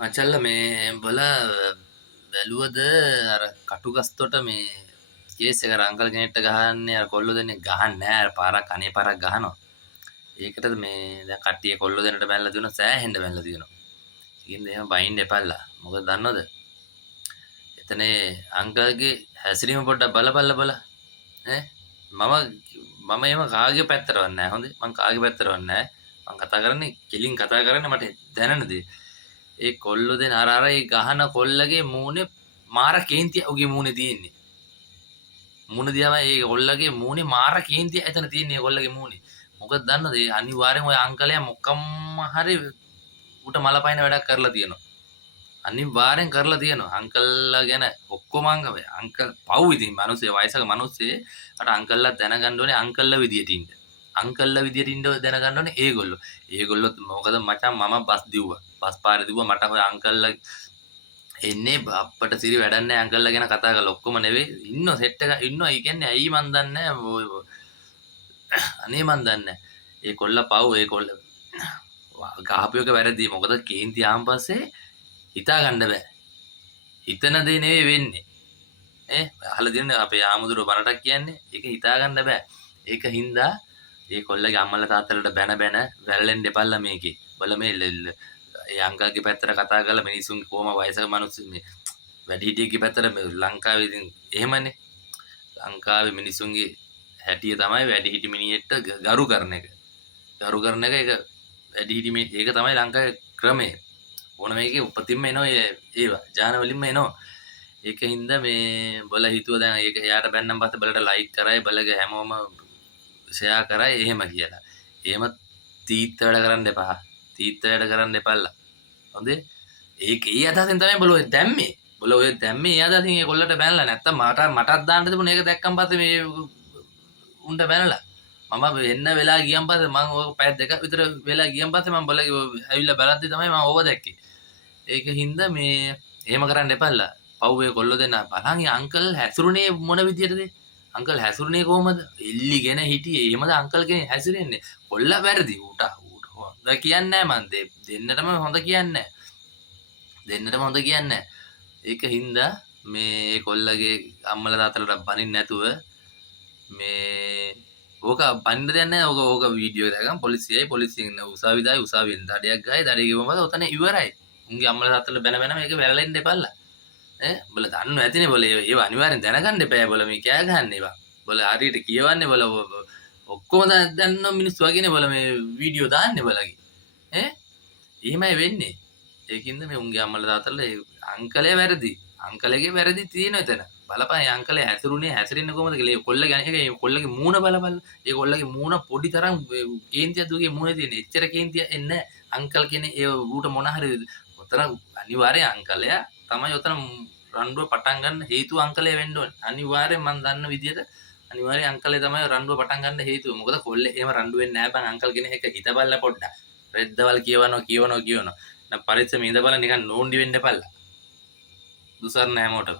මචල්ල මේ බොල බැලුවද අර කටුගස්තොට මේ කේස් එක අංකල් කෙනෙක්ට ගහන්නේ අර කොල්ලෝ දෙනෙක් ගහන්නේ නැහැ අර පාරක් අනේ පාරක් ගහනවා. ඒකටද මේ දැන් කට්ටිය කොල්ලෝ දෙන්නට බැලලා දිනවා සෑහෙන්න බැලලා දිනවා. ඉතින් එහෙම බයින්න එපල්ලා. මොකද දන්නවද? එතන අංකල්ගේ හැසිරීම පොඩ්ඩක් බලපල්ලා ඈ මම එහෙම කාගේ පැත්තටවත් නැහැ හොඳේ. මං කාගේ පැත්තටවත් නැහැ. මං කතා කරන්නේ කෙලින් කතා කරන්නේ මට දැනෙන දේ. ඒ කොල්ලෝ දෙන අර ඒ ගහන කොල්ලගේ මූණේ මාර කේන්තිය උගේ මූණේ තියෙන්නේ. මූණ දිහාම ඒ කොල්ලගේ මූණේ මාර කේන්තිය එතන තියෙන්නේ ඒ කොල්ලගේ මූණේ. මොකද දන්නවද? ඒ අනිවාර්යෙන් ওই අංකලයා මොකම්ම හරි උට මලපයින් වැඩක් කරලා තියෙනවා. අනිවාර්යෙන් කරලා තියෙනවා. අංකල්ලා ගැන ඔක්කොම අංකල් පව් ඉතින් මිනිස්සේ වයසක මිනිස්සේ අර අංකල්ලා දැනගන්න ඕනේ අංකල්ලා විදියට ඉන්න. අංකල්ලා විදියට ඉන්න දැනගන්න ඕනේ ඒගොල්ලෝ. ඒගොල්ලොත් මොකද මචං මම බස් දිව්වා. බස් පාරේ දිව්වා මට ඔය අංකල්ලා එන්නේ අප්පට සිරි වැඩක් නැහැ අංකල්ලා ගැන කතා කරලා ඔක්කොම නෙවෙයි ඉන්න සෙට් එක ඉන්නවා. ඒ කියන්නේ ඇයි මන් දන්නේ අනේ මන් දන්නේ ඒ කොල්ල පව් ඒ කොල්ල ගහපු එක වැරදි. මොකද කේන්ති ආන් පස්සේ හිතා ගන්න බෑ. හිතන දේ නෙවෙයි වෙන්නේ. අහලා දිනන්නේ අපේ ආමුදුර බරටක් කියන්නේ. ඒක හිතා ගන්න බෑ. ඒක හින්දා ඒ කොල්ලගේ අම්මලා තාත්තලාට බැන බැන වැරලෙන්න එපල්ලා මේකේ. බල මේ ඒ අංකල්ගේ පැත්තට කතා කරලා මිනිසුන් කොහොම වයසක මිනිස්සු මේ වැඩිහිටියෙක්ගේ පැත්තට මේ ලංකාවේ ඉතින් එහෙමනේ. ලංකාවේ මිනිසුන්ගේ හැටිය තමයි වැඩිහිටි මිනිහෙක්ට ගරු කරන එක. ගරු කරන එක ඒක වැඩිහිටි මේ ඒක තමයි ලංකාවේ ක්‍රමය. ඕන මේකේ උපතින්ම එනවා ඒවා ජාන වලින්ම එනවා. ඒක හින්දා මේ බල හිතුව දැන් ඒක එයාට බැන්නම් පස්සේ බලට ලයික් කරයි බලගේ හැමෝම ෂෙයා කරයි එහෙම කියලා. එහෙම තීත්ත වැඩ කරන්න එපා. තීත්ත වැඩ කරන්න එපල්ලා. හොඳේ? ඒක ඒ අදහසෙන් තමයි බල ඔය දැම්මේ. බල ඔය දැම්මේ ඒ අදහසින් ඒ කොල්ලට බැනලා නැත්තම් මටත් දාන්න තිබුණා. ඒක දැක්කන් පස්සේ මේ උන්ට බැනලා මම එන්න වෙලා ගියන් පස්සේ මම ඔය පැය දෙකක් විතර වෙලා ගියන් පස්සේ මම බලගේ ඇවිල්ලා බලද්දි තමයි මම ඕව දැක්කේ. ඒක හින්දා මේ එහෙම කරන්න එපල්ලා. පව් ඒ කොල්ලෝ දෙන්න බලන් අංකල් හැසුරුනේ මොන විදියටද? අංකල් හැසුරුනේ කොහමද? එල්ලිගෙන හිටියේ. එහෙමද අංකල් කෙනෙක් හැසිරෙන්නේ? කොල්ලා වැරදි. ඌට හොඳ කියන්නේ නැහැ මං දෙන්නටම හොඳ කියන්නේ දෙන්නටම හොඳ කියන්නේ ඒක හින්දා මේ කොල්ලගේ අම්මලා තාත්තලාට බනින්න නැතුව මේ ඕක බනින්න දෙයක් නැහැ. ඕක වීඩියෝ දාගන්න පොලිසියෙන් උසාවියෙන් දඩයක් ගහයි දඩේ ගිහම ඔතන ඉවරයි. උන්ගේ අම්මලා තාත්තලා බැන මේක වැරලෙන්න එපල්ලා. බල දන්නව ඇතිනේ බල ඒව අනිවාර්යෙන් දැනගන්න එපා බල මේ කෑ ගහන්න ඒවා. බල හරියට කියවන්නේ බල ඔක්කොම දන්න මිනිස්සු වගේනේ බල මේ වීඩියෝ දාන්නේ බලගේ. එහෙමයි වෙන්නේ. ඒකින්ද මේ උන්ගේ අම්මලා තාත්තලා අංකලේ වැරදි. අංකලගේ වැරදි තියෙන එතන. බලපන් අංකලේ හැසිරෙන්නේ කොහමද කියලා. ඒ කොල්ලගේ අනේ කොල්ලගේ මූණ බලපල්ලා. ඒ කොල්ලගේ මූණ පොඩි තරම් කේන්තියක් දුගේ මූණේ තියෙන. එච්චර කේන්තියක් එන්නේ අංකල් කෙනේ ඒ ඌට මොන හරි ඔතන අනිවාර්යෙන් අංකලයා තමයි ඔතන රණ්ඩුව පටන් ගන්න හේතුව අංකලේ වෙන්න ඕනේ. අනිවාර්යෙන් මම දන්න විදිහට අනිවාර්යෙන් අංකලේ තමයි රණ්ඩුව පටන් ගන්න හේතුව. මොකද කොල්ලේ එහෙම රණ්ඩු වෙන්නේ නැහැ බං අංකල් කෙනෙක් එක හිතබල්ලා පොඩ්ඩක්. රෙද්දවල් කියවනවා. පරිස්සම ඉඳ බලන්න නිකන් නෝන්ඩි වෙන්න එපල්ලා. දුසර් නැහැ මොටව.